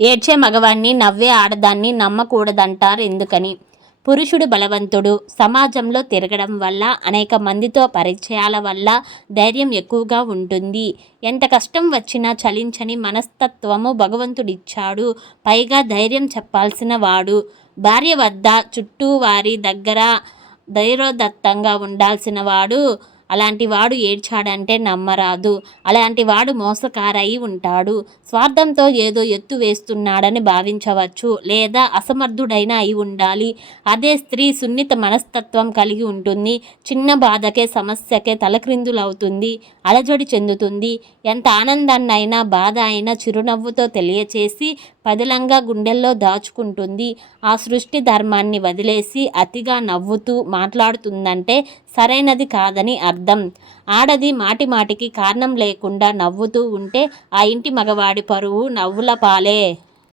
ఏడ్చే మగవాణ్ణి, నవ్వే ఆడదాన్ని నమ్మకూడదంటారు ఎందుకని? పురుషుడు బలవంతుడు. సమాజంలో తిరగడం వల్ల, అనేక మందితో పరిచయాల వల్ల ధైర్యం ఎక్కువగా ఉంటుంది. ఎంత కష్టం వచ్చినా చలించని మనస్తత్వము భగవంతుడిచ్చాడు. పైగా ధైర్యం చెప్పాల్సిన వాడు. భార్య వద్ద, చుట్టూ వారి దగ్గర ధైర్యోదత్తంగా ఉండాల్సిన వాడు. అలాంటి వాడు ఏడ్చాడంటే నమ్మరాదు. అలాంటి వాడు మోసకారయి ఉంటాడు. స్వార్థంతో ఏదో ఎత్తు వేస్తున్నాడని భావించవచ్చు. లేదా అసమర్థుడైన అయి ఉండాలి. అదే స్త్రీ సున్నిత మనస్తత్వం కలిగి ఉంటుంది. చిన్న బాధకే, సమస్యకే తలక్రిందులవుతుంది. అలజడి చెందుతుంది. ఎంత ఆనందాన్నైనా, బాధ అయినా చిరునవ్వుతో తెలియచేసి పదిలంగా గుండెల్లో దాచుకుంటుంది. ఆ సృష్టి ధర్మాన్ని వదిలేసి అతిగా నవ్వుతూ మాట్లాడుతుందంటే సరైనది కాదని అర్థం. ఆడది మాటిమాటికి కారణం లేకుండా నవ్వుతూ ఉంటే ఆ ఇంటి మగవాడి పరువు నవ్వుల పాలే.